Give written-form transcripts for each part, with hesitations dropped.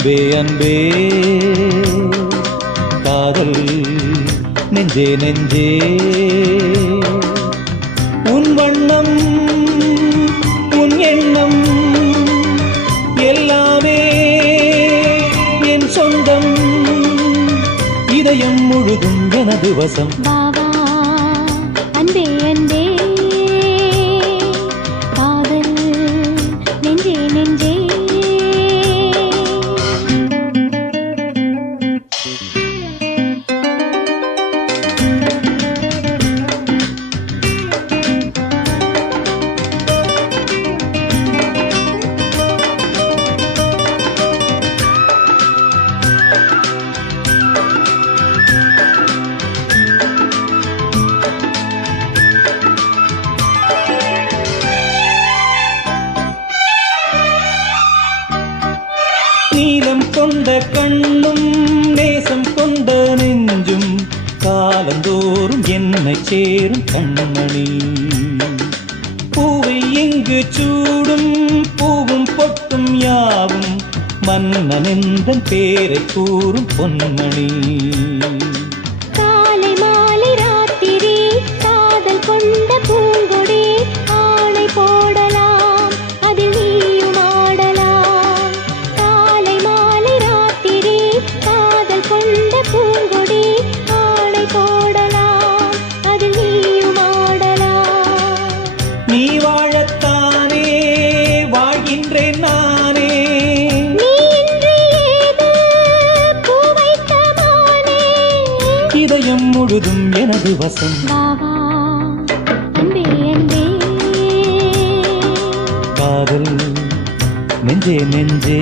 அன்பே அன்பே காதல் நெஞ்சே நெஞ்சே உன் வண்ணம் உன் எண்ணம் எல்லாமே என் சொந்தம் இதயம் முழுதும் எனது வசம் பாவா அன்பே அன்பே காதல் நெஞ்சே நெஞ்சே நீலம் கொண்ட கண்ணும் நேசம் கொண்ட நெஞ்சும் காலந்தோறும் என்னை சேரும் கண்மணி பூவை இங்கு சூடும் பூவும் பொட்டும் யாவும் மன்னனெந்தன் பேரை கூறும் பொன்மணி காலை மாலை ராத்திரி காதல் கொண்ட பூங்கொடி ஆணை போடலாம் அதில் நீயும் ஆடலாம் காலை மாலை ராத்திரி காதல் கொண்ட பூங்கொடி ஆணை போடலாம் அதில் நீயும் ஆடலாம் நீ வாழத்தானே வாழ்கின்றேன் நானே நீ இன்றி ஏது பூ வைத்த மானே இதயம் முழுதும் எனது வசம் பாவா அன்பே அன்பே காதல் நெஞ்சே நெஞ்சே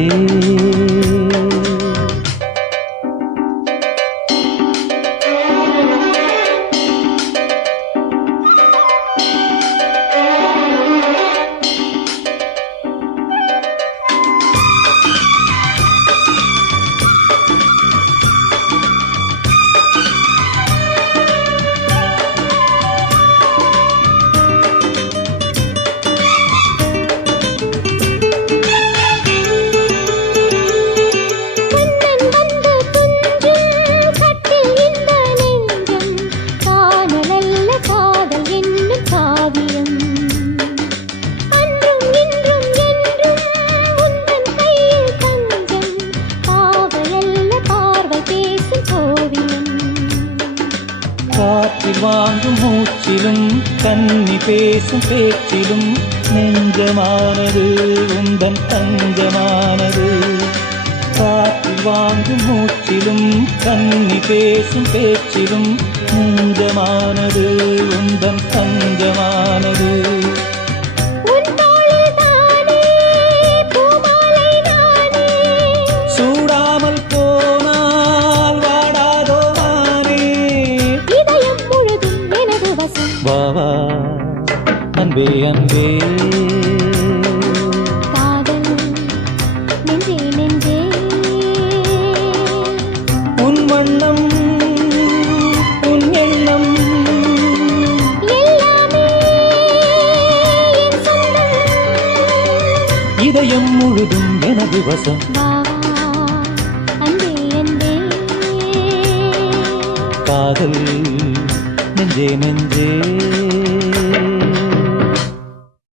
பொன்னன் வந்து துஞ்சும் கட்டில் இந்த நெஞ்சம் காணலல்ல காதல் என்னும் காவியம் அன்றும் இன்றும் என்றும் உந்தன் கையில் தஞ்சம் பாவையல்ல பார்வை பேசும் ஓவியம் காற்றில் வாங்கும் மூச்சிலும் கன்னி பேசும் பேச்சிலும் நெஞ்சமானது உந்தன் தஞ்சமானது காற்றில் வாங்கும் மூச்சிலும் கன்னி பேசும் பேச்சிலும் நெஞ்சமானது உந்தன் தஞ்சமானது உன் தோளில் தானே பூமாலை நானே சூடாமல் போனால் வாடாதோ வானே இதயம் முழுதும் எனது வசம் வாவா அன்பே அன்பே காதல் நெஞ்சே நெஞ்சே உன் வண்ணம் உன் எண்ணம் எல்லாமே என் சொந்தம் இதயம் முழுதும் எனது வசம் பாவா அன்பே அன்பே காதல் நெஞ்சே நெஞ்சே